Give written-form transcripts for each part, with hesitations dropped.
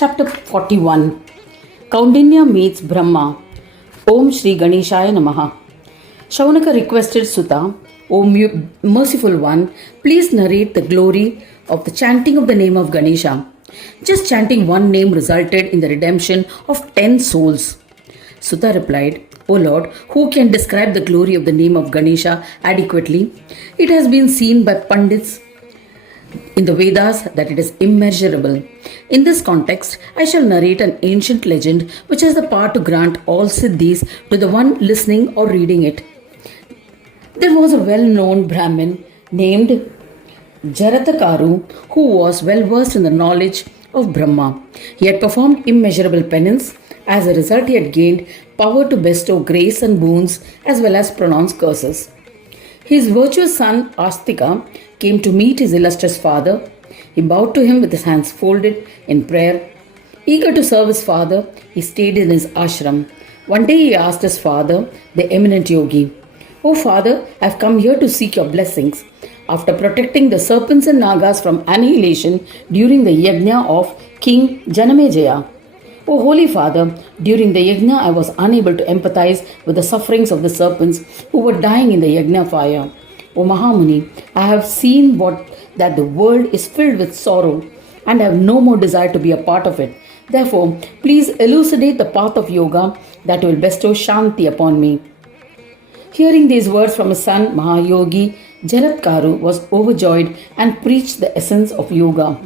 Chapter 41. Kaundinya meets Brahma. Om Shri Ganeshaya Namaha. Shaunaka requested Sutta, O merciful one, please narrate the glory of the chanting of the name of Ganesha. Just chanting one name resulted in the redemption of 10 souls. Sutta replied, O Lord, who can describe the glory of the name of Ganesha adequately? It has been seen by Pandits in the Vedas that it is immeasurable. In this context, I shall narrate an ancient legend which has the power to grant all siddhis to the one listening or reading it. There was a well-known Brahmin named Jaratakaru who was well versed in the knowledge of Brahma. He had performed immeasurable penance. As a result, he had gained power to bestow grace and boons as well as pronounce curses. His virtuous son Astika came to meet his illustrious father. He bowed to him with his hands folded in prayer. Eager to serve his father, he stayed in his ashram. One day he asked his father, the eminent yogi, O father, I have come here to seek your blessings. After protecting the serpents and nagas from annihilation during the yajna of King Janamejaya, O holy father, during the yajna I was unable to empathize with the sufferings of the serpents who were dying in the yajna fire. O Mahamuni, I have seen that the world is filled with sorrow and I have no more desire to be a part of it. Therefore, please elucidate the path of yoga that will bestow Shanti upon me. Hearing these words from his son Mahayogi, Jaratkaru was overjoyed and preached the essence of yoga.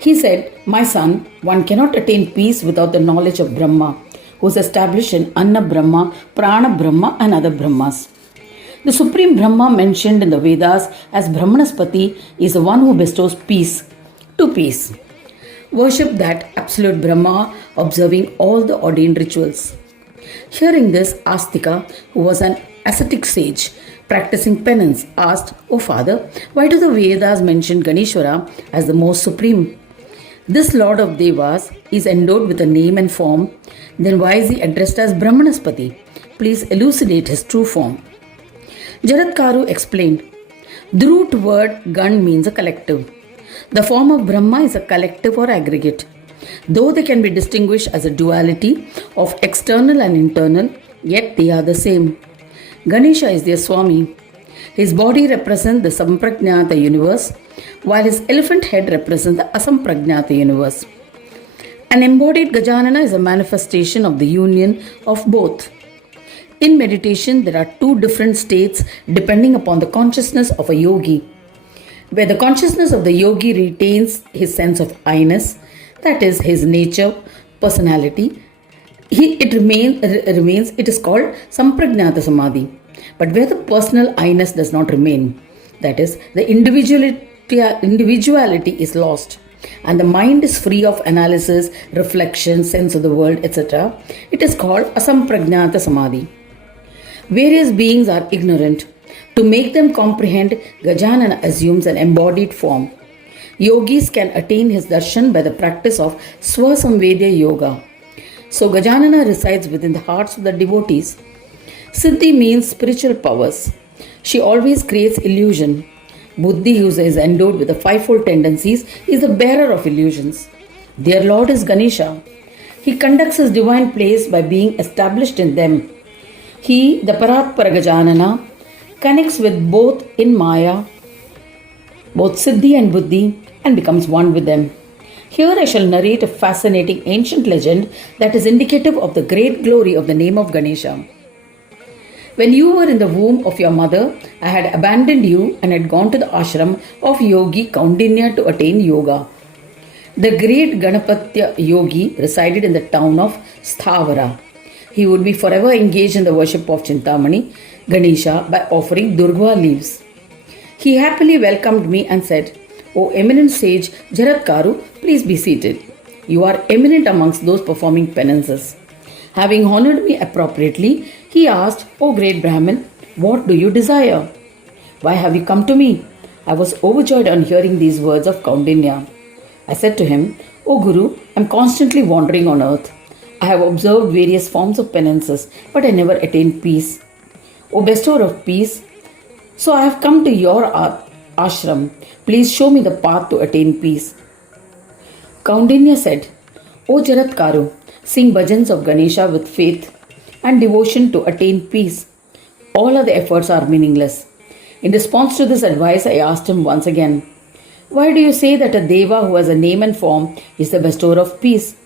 He said, My son, one cannot attain peace without the knowledge of Brahma, who is established in Anna Brahma, Prana Brahma and other Brahmas. The supreme Brahma mentioned in the Vedas as Brahmanaspati is the one who bestows peace to peace. Worship that absolute Brahma, observing all the ordained rituals. Hearing this, Astika, who was an ascetic sage, practicing penance, asked, O father, why do the Vedas mention Ganeshwara as the most supreme? This lord of Devas is endowed with a name and form, then why is he addressed as Brahmanaspati? Please elucidate his true form. Jaratkaru explained, the root word Gan means a collective. The form of Brahma is a collective or aggregate. Though they can be distinguished as a duality of external and internal, yet they are the same. Ganesha is their Swami. His body represents the Samprajnata universe, while his elephant head represents the Asamprajnata universe. An embodied Gajanana is a manifestation of the union of both. In meditation, there are two different states depending upon the consciousness of a yogi. Where the consciousness of the yogi retains his sense of I-ness, that is his nature, personality, it is called Samprajnata Samadhi. But where the personal I-ness does not remain, that is, the individuality is lost, and the mind is free of analysis, reflection, sense of the world, etc., it is called Asamprajnata Samadhi. Various beings are ignorant. To make them comprehend, Gajanana assumes an embodied form. Yogis can attain his darshan by the practice of Swasamvedya Yoga. So Gajanana resides within the hearts of the devotees. Siddhi means spiritual powers. She always creates illusion. Buddhi, who is endowed with the fivefold tendencies, is the bearer of illusions. Their Lord is Ganesha. He conducts his divine plays by being established in them. He, the Paratpara Gajanana, connects with both in Maya, both Siddhi and Buddhi, and becomes one with them. Here I shall narrate a fascinating ancient legend that is indicative of the great glory of the name of Ganesha. When you were in the womb of your mother, I had abandoned you and had gone to the ashram of Yogi Kaundinya to attain yoga. The great Ganapatya Yogi resided in the town of Sthavara. He would be forever engaged in the worship of Chintamani, Ganesha, by offering Durgva leaves. He happily welcomed me and said, O eminent sage Jaratkaru, please be seated. You are eminent amongst those performing penances. Having honored me appropriately, he asked, O great Brahmin, what do you desire? Why have you come to me? I was overjoyed on hearing these words of Kaundinya. I said to him, O Guru, I am constantly wandering on earth. I have observed various forms of penances, but I never attained peace. O bestower of peace, so I have come to your ashram. Please show me the path to attain peace. Kaundinya said, O Jaratkaru, sing bhajans of Ganesha with faith and devotion to attain peace. All other efforts are meaningless. In response to this advice, I asked him once again, why do you say that a deva who has a name and form is the bestower of peace?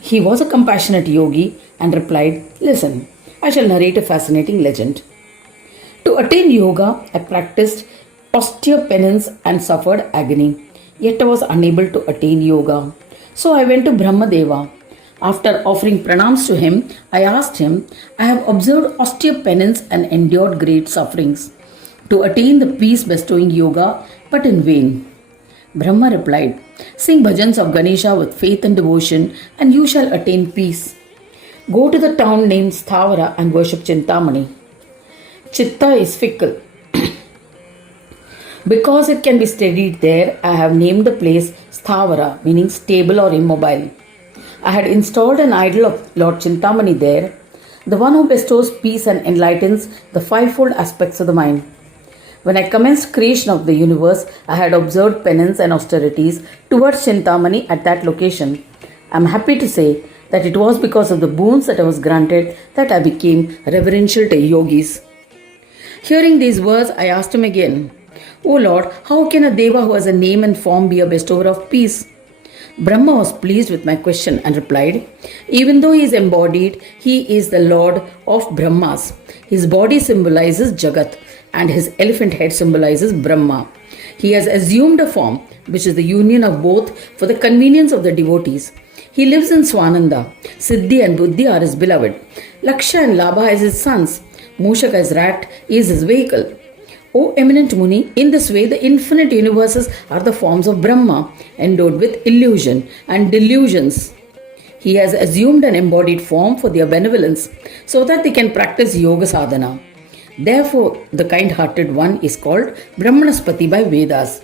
He was a compassionate yogi and replied, listen, I shall narrate a fascinating legend. To attain yoga, I practiced austere penance and suffered agony, yet I was unable to attain yoga. So I went to Brahma Deva. After offering pranams to him, I asked him, I have observed austere penance and endured great sufferings to attain the peace bestowing yoga, but in vain. Brahma replied, sing bhajans of Ganesha with faith and devotion, and you shall attain peace. Go to the town named Sthavara and worship Chintamani. Chitta is fickle. Because it can be studied there, I have named the place Sthavara, meaning stable or immobile. I had installed an idol of Lord Chintamani there, the one who bestows peace and enlightens the fivefold aspects of the mind. When I commenced creation of the universe, I had observed penance and austerities towards Chintamani at that location. I am happy to say that it was because of the boons that I was granted that I became reverential to yogis. Hearing these words, I asked him again, O Lord, how can a deva who has a name and form be a bestower of peace? Brahma was pleased with my question and replied, even though he is embodied, he is the Lord of Brahmas. His body symbolizes Jagat and his elephant head symbolizes Brahma. He has assumed a form which is the union of both for the convenience of the devotees. He lives in Swananda. Siddhi and Buddhi are his beloved. Laksha and Labha as his sons. Mushaka as rat is his vehicle. O eminent Muni, in this way the infinite universes are the forms of Brahma, endowed with illusion and delusions. He has assumed an embodied form for their benevolence, so that they can practice yoga sadhana. Therefore, the kind-hearted one is called Brahmanaspati by Vedas.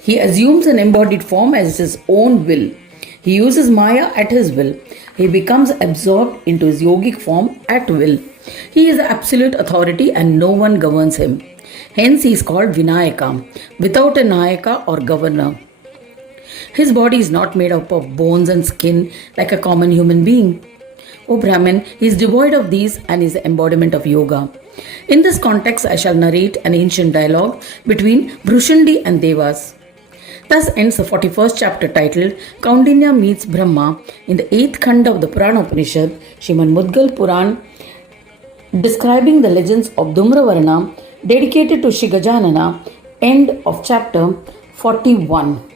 He assumes an embodied form as his own will. He uses Maya at his will. He becomes absorbed into his yogic form at will. He is absolute authority and no one governs him. Hence he is called Vinayaka, without a Nayaka or governor. His body is not made up of bones and skin like a common human being. O Brahman, he is devoid of these and is the embodiment of yoga. In this context, I shall narrate an ancient dialogue between Bhrushandi and Devas. Thus ends the 41st chapter titled Kaundinya Meets Brahma in the 8th Khanda of the Purana Upanishad, Srimad Mudgal Puran, describing the legends of Dhumravarna, dedicated to Shri Gajanana, end of chapter 41.